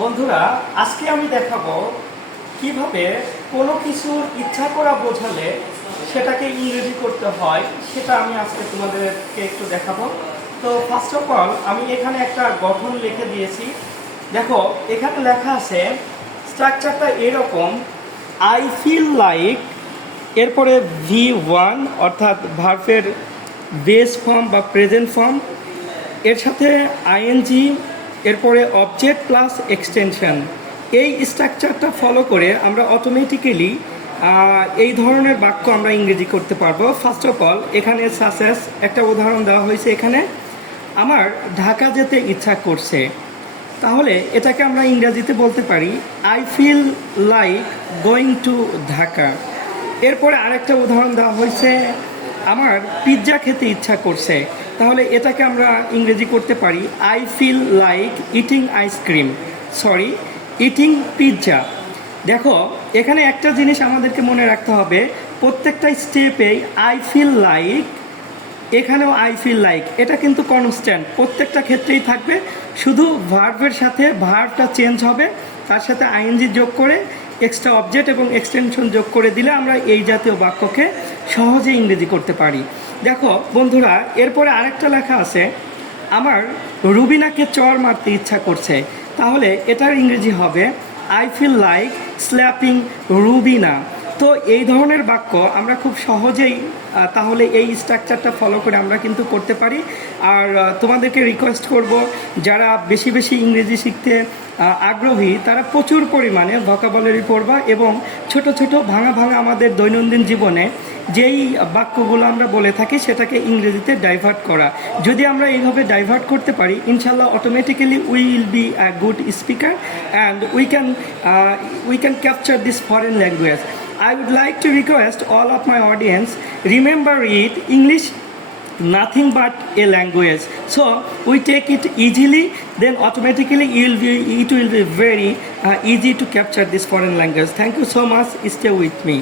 বন্ধুরা, আজকে আমি দেখাবো কিভাবে কোনো কিছুর ইচ্ছা করা বোঝালে সেটাকে ইংরেজি করতে হয়। সেটা আমি আজকে তোমাদেরকে একটু দেখাবো। তো ফার্স্ট অফ অল আমি এখানে একটা গঠন লিখে দিয়েছি। দেখো, এখানে লেখা আছে স্ট্রাকচারটা এরকম: আই ফিল লাইক, এরপরে V1 অর্থাৎ ভার্বের বেস ফর্ম বা প্রেজেন্ট ফর্ম, এর সাথে আইএনজি, এরপরে অবজেক্ট প্লাস এক্সটেনশন। এই স্ট্রাকচারটা ফলো করে আমরা অটোমেটিক্যালি এই ধরনের বাক্য আমরা ইংরেজি করতে পারবো। ফার্স্ট অফ অল এখানে সাসেস একটা উদাহরণ দেওয়া হয়েছে। এখানে আমার ঢাকা যেতে ইচ্ছা করছে, তাহলে এটাকে আমরা ইংরেজিতে বলতে পারি I feel like going to Dhaka. এরপরে আরেকটা উদাহরণ দেওয়া হয়েছে, আমার পিৎজা খেতে ইচ্ছা করছে, তাহলে এটাকে আমরা ইংরেজি করতে পারি I feel like eating ice cream, sorry, eating pizza. দেখো, এখানে একটা জিনিস আমাদেরকে মনে রাখতে হবে, প্রত্যেকটা স্টেপেই আই ফিল লাইক, এখানেও আই ফিল লাইক, এটা কিন্তু কনস্ট্যান্ট, প্রত্যেকটা ক্ষেত্রেই থাকবে। শুধু ভার্বের সাথে ভার্বটা চেঞ্জ হবে, তার সাথে আইএনজি যোগ করে এক্সট্রা অবজেক্ট এবং এক্সটেনশন যোগ করে দিলে আমরা এই জাতীয় বাক্যকে সহজে ইংরেজি করতে পারি। দেখো বন্ধুরা, এরপরে আরেকটা লেখা আছে, আমার রুবিনাকে চর মারতে ইচ্ছা করছে, তাহলে এটার ইংরেজি হবে আই ফিল লাইক স্ল্যাপিং রুবিনা। তো এই ধরনের বাক্য আমরা খুব সহজেই তাহলে এই স্ট্রাকচারটা ফলো করে আমরা কিন্তু করতে পারি। আর তোমাদেরকে রিকোয়েস্ট করব, যারা বেশি বেশি ইংরেজি শিখতে আগ্রহী তারা প্রচুর পরিমাণে ভোকাবুলারি পড়বা এবং ছোট ছোট ভাঙা ভাঙা আমাদের দৈনন্দিন জীবনে যেই বাক্যগুলো আমরা বলে থাকি সেটাকে ইংরেজিতে ডাইভার্ট করা। যদি আমরা এইভাবে ডাইভার্ট করতে পারি, ইনশাল্লাহ automatically we will be a good speaker and we can capture this foreign language. I would like to request all of my audience, remember it, English nothing but a language. So we take it easily, then automatically it will be very easy to capture this foreign language. Thank you so much. Stay with me.